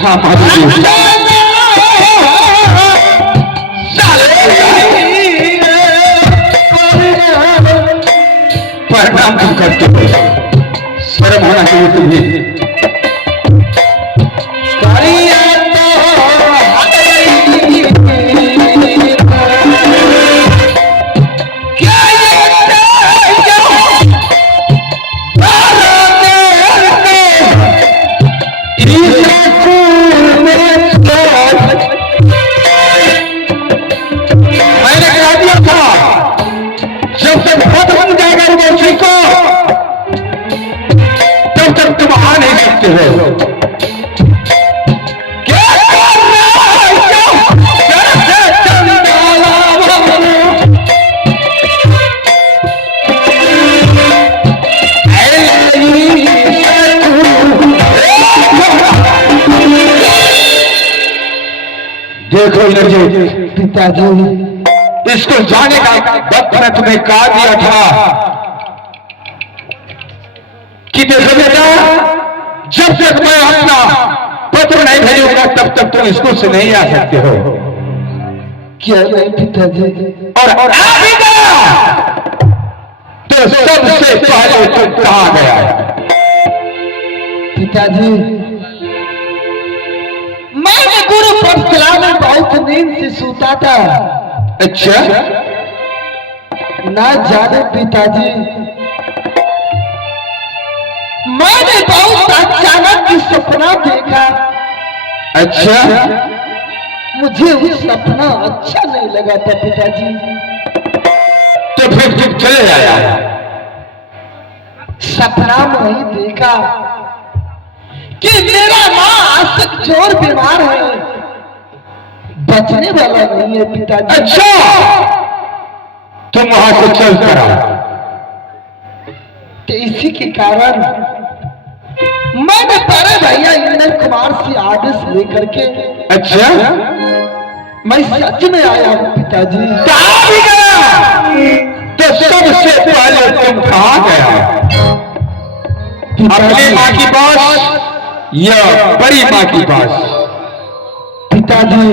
हाँ माता प्रणाम तुम करते हो, शर्म होना चाहिए तुम्हें। देखो पिताजी, इसको जाने का वक्त मैं तुम्हें कहा दिया था कि देखो बेटा, जब तक मैं अपना पत्र नहीं भेजूंगा तब तक तुम स्कूल से नहीं आ सकते हो। क्या नहीं पिताजी? और आ भी गया तो सबसे पहले तुम कहाँ गया? पिताजी, मैंने गुरु पाठशाला में बहुत नींद से सूता था। अच्छा? ना जाने पिताजी, मैंने बहुत अचानक की सपना देखा। अच्छा? मुझे वो सपना अच्छा नहीं लगा था पिताजी। तो फिर तुम चले आया? सपना में ही देखा कि मेरा माँ आशिक जोर बीमार है, बचने वाला नहीं है पिताजी। अच्छा, तुम वहां से चल कर आओ। तो इसी के कारण मैंने बड़े भैया इंद्र कुमार से आदेश लेकर के, अच्छा, मैं सच में आया हूँ पिताजी। कहाँ भी गया? तो सबसे पहले तुम कहाँ गया? अपनी माँ की पास या बड़ी माँ की पास? पिताजी,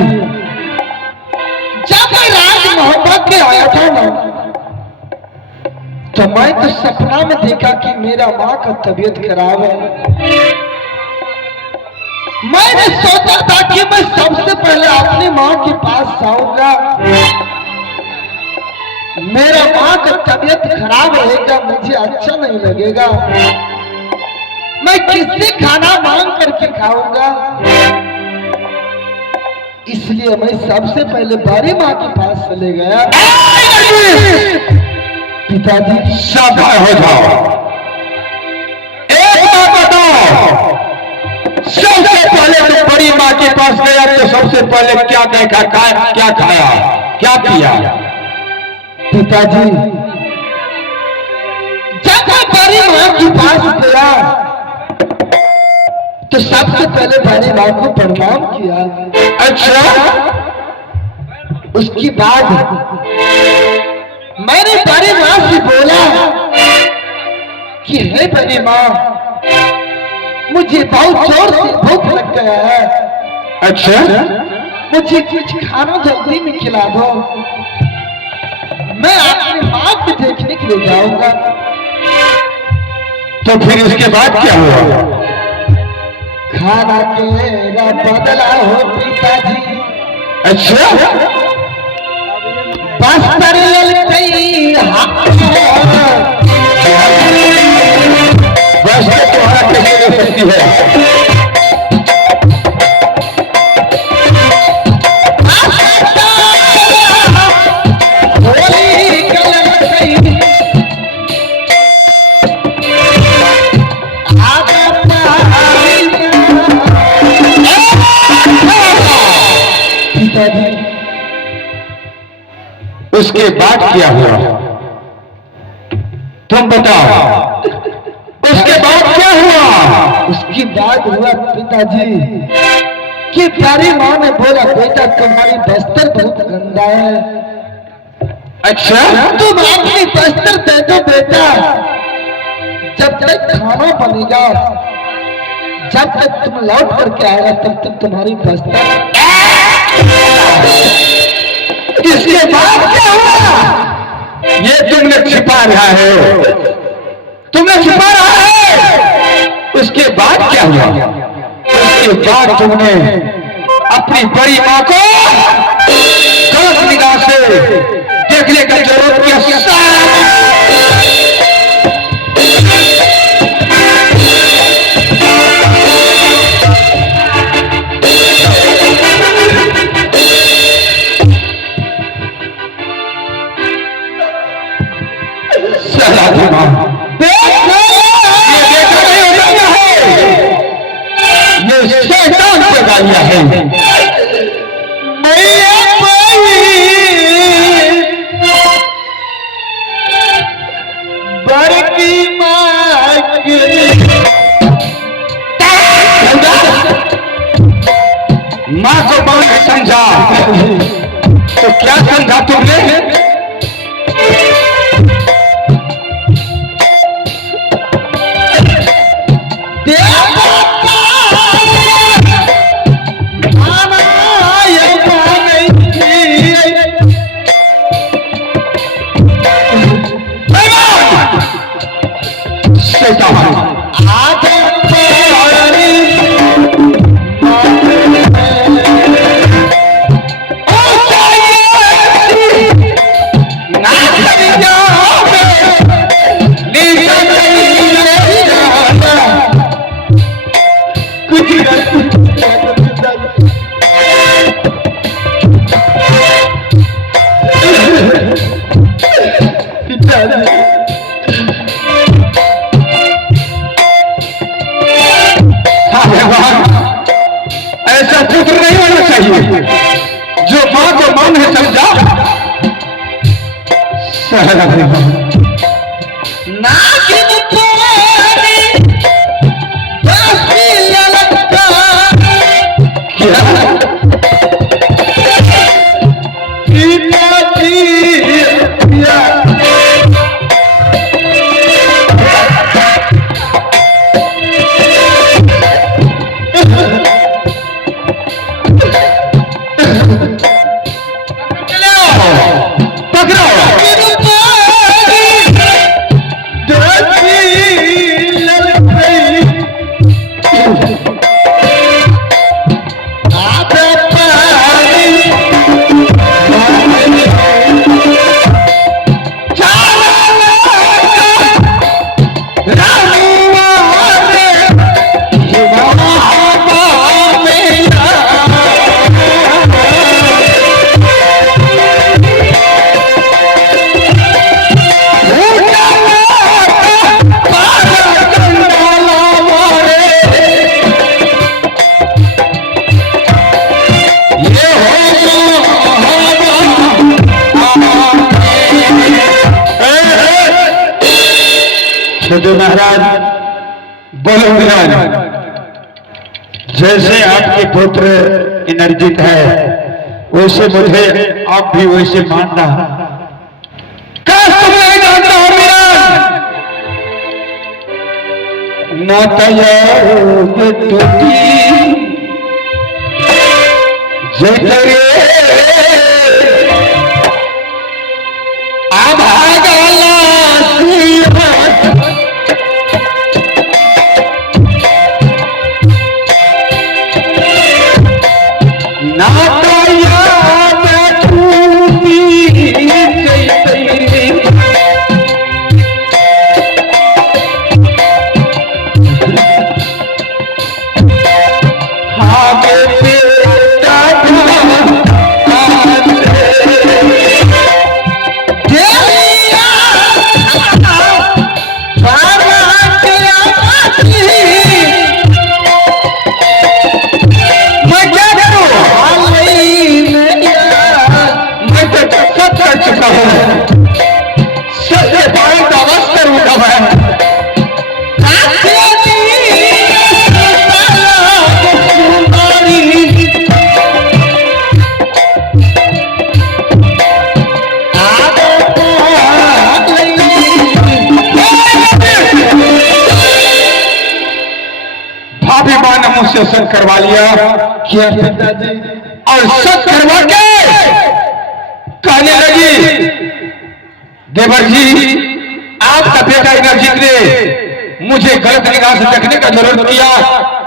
जब मैं राज मोहब्बत के आया था ना, तो मैं तो सपना में देखा कि मेरा माँ का तबीयत खराब है। मैंने सोचा था कि मैं सबसे पहले अपनी माँ के पास जाऊंगा। मेरा माँ का तबीयत खराब रहेगा, मुझे अच्छा नहीं लगेगा। मैं किससे खाना मांग करके खाऊंगा? इसलिए मैं सबसे पहले बड़ी माँ के पास चले गया। पिताजी, सावधान हो जाओ। एक बात बताओ, सबसे पहले तो बड़ी माँ के पास गया तो सबसे पहले क्या देखा, क्या खाया, क्या किया? पिताजी, जब मैं बड़ी माँ के पास गया तो सबसे पहले बड़ी माँ को प्रणाम किया। अच्छा? उसके बाद मैंने बड़ी माँ से बोला कि हे बड़ी माँ, मुझे बहुत जोर से भूख लग गया है। अच्छा? मुझे कुछ खाना जल्दी में खिला दो, मैं अपनी माँ को देखने के लिए जाऊंगा। तो फिर उसके बाद क्या हुआ? खाना तेरा बदला हो पिताजी। अच्छा? बस्तर बस तुम्हारा कैसे ले सकती है? उसके बाद क्या हुआ तुम बताओ? उसके बाद क्या हुआ? उसके बाद हुआ पिताजी कि प्यारी माँ ने बोला, बेटा तुम्हारी बस्तर बहुत गंदा है। अच्छा? तुम अपनी बस्तर दे दो बेटा, जब तक खाना बनेगा जब तक तुम लौट करके आएगा तब तक तुम्हारी बस्तर। इसके बाद क्या हुआ? ये तुमने छिपा रहा है, तुमने छिपा रहा है। उसके बाद क्या हुआ? उसके बाद तुमने अपनी बड़ी माँ को गलत निगाह से देखने का जरूरत किया। ये शैतान से गालियां हैं। बड़की माँ माँ को माँ ने समझा तो क्या समझा तुमने? ऐसा पुत्र नहीं होना चाहिए जो मां को मां ने समझा। छोटे महाराज बोलो महाराज, जैसे आपके पुत्र एनर्जिक है वैसे मुझे आप भी वैसे मानना। आपसे शक करवा लिया क्या पिताजी? और शक करवा के कहने लगी, देवर जी आपका बेटा इंद्रजीत ने मुझे गलत निगाह से देखने का जरूरत किया।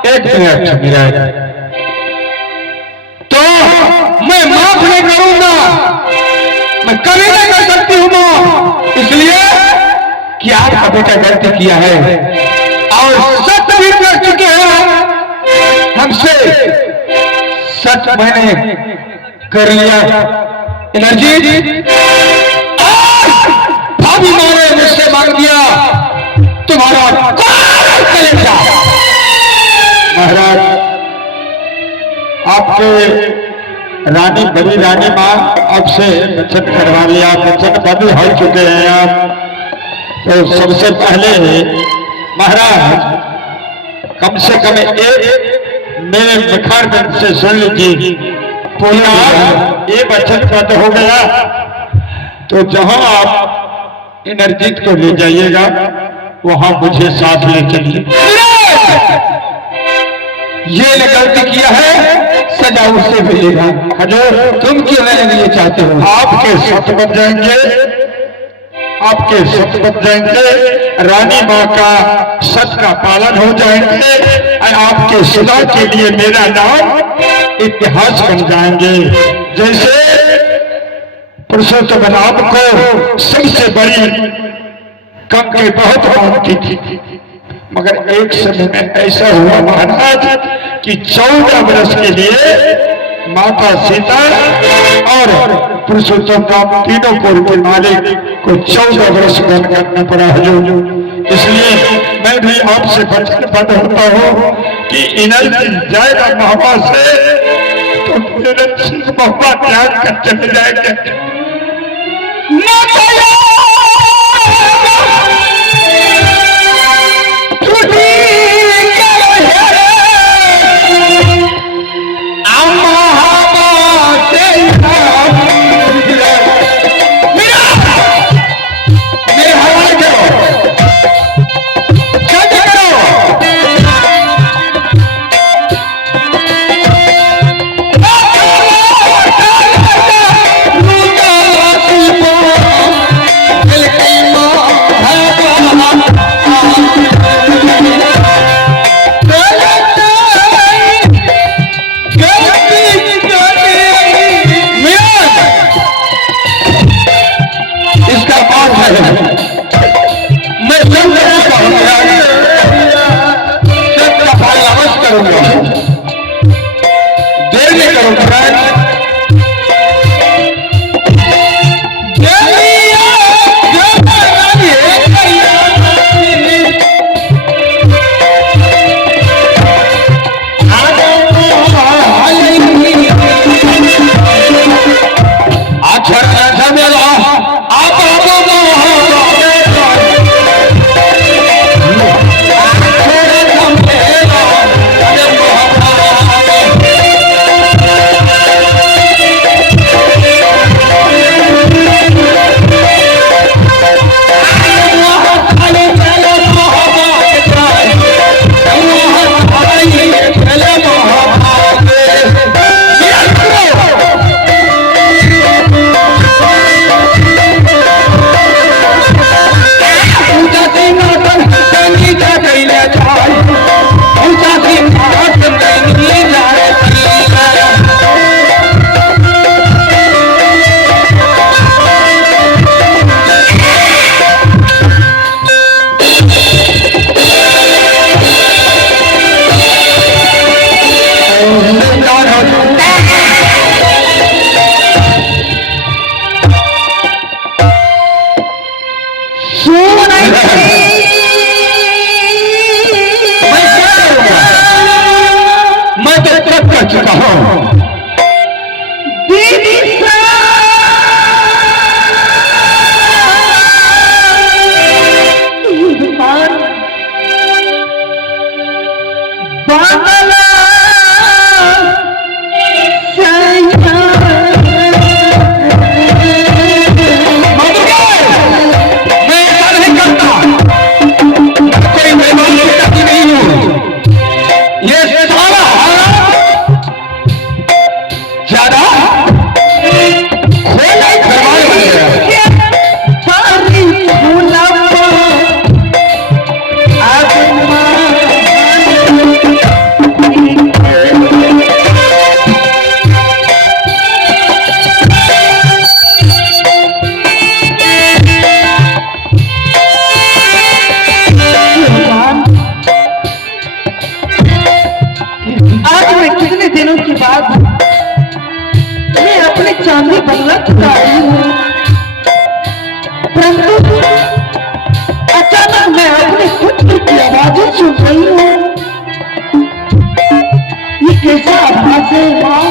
एक मिनट मेरा, तो मैं माफ नहीं करूंगा, मैं कभी नहीं कर सकती हूं माफ, इसलिए कि आपका बेटा गलती किया है और सत्य भी कर चुके हैं हमसे। सच मैंने कर लिया इंद्रजीत, भाभी माने मुझसे मांग दिया तुम्हारा कलेजा। महाराज, आपके रानी, बड़ी रानी माँ आपसे वचन करवा लिया, वचनबद्ध हो चुके हैं आप। तो सबसे पहले महाराज कम से कम एक मेरे मुखारबिंद से सुन लीजिए, पूरा ये वचनबद्ध हो गया तो जहां आप इंद्रजीत को ले जाइएगा वहां मुझे साथ ले चलिए। ये ने गलती किया है, सजा उससे मिलेगा। हजूर, तुम क्यों लेने लिए चाहते हो? आपके सत बन जाएंगे, आपके सत बन जाएंगे, रानी माँ का सत का पालन हो जाएंगे और आपके सुलह के लिए मेरा नाम इतिहास बन जाएंगे। जैसे पुरुषोत्तम राम को सबसे बड़ी कम के बहुत मानती थी, मगर एक समय में ऐसा हुआ महाराज कि 14 वर्ष के लिए माता सीता और पुरुषोत्तम राम तीनों पुर के मालिक को 14 वर्ष बंद करना पड़ा हजूर। इसलिए मैं भी आपसे वचनबद्ध होता हूँ कि इंद्रजीत जाएगा महुआ से तो इंद्रजीत महुआ त्याग कर चले जाएंगे। चुका हूं। ये सारा चांदी बंगला चुकाई हूँ, परंतु अचानक मैं अपने पुत्र की आवाजें सुन रही हूँ। ये कैसा आभास है माँ?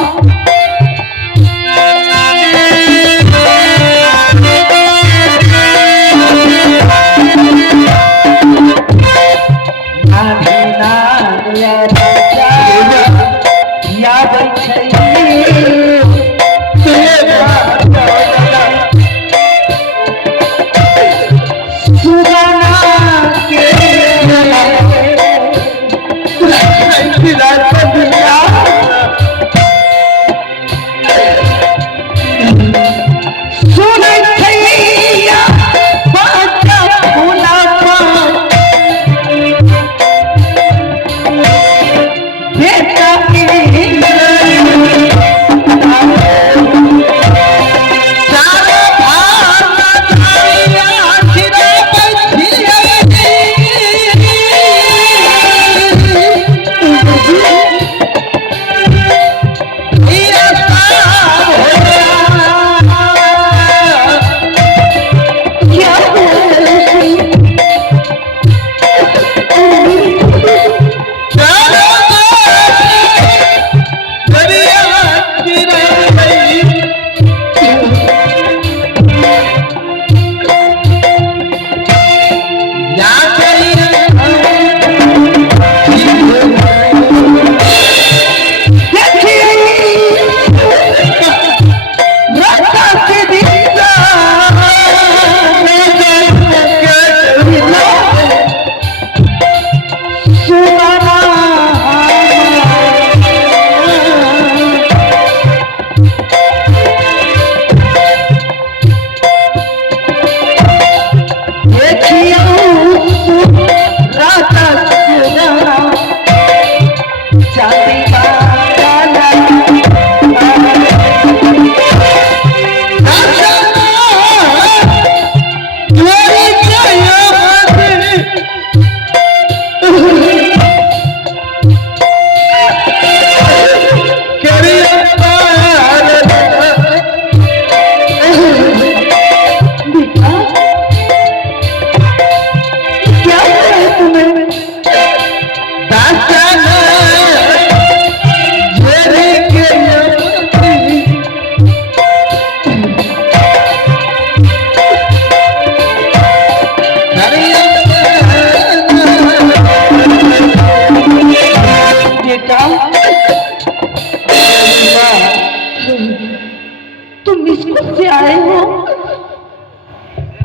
तुम स्कूल से आए हो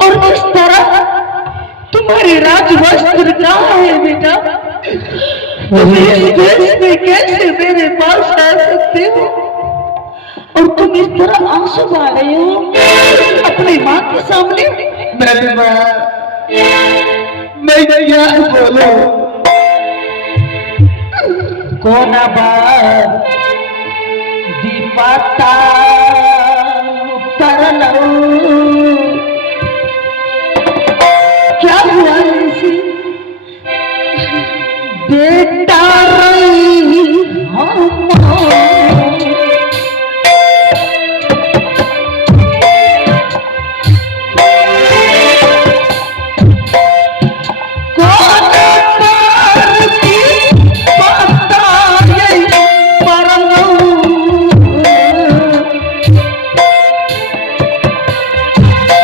और किस तरह तुम्हारे राजवस्त्र कहाँ है बेटा? तुम इस देश में कैसे मेरे पास आ सकते हो और तुम इस तरह आंसू गा रहे हो अपनी माँ के सामने? मेरी माँ, मैं क्या बोलूं? कौन बार दीपाता परलो क्या हुआ इसी बेटा?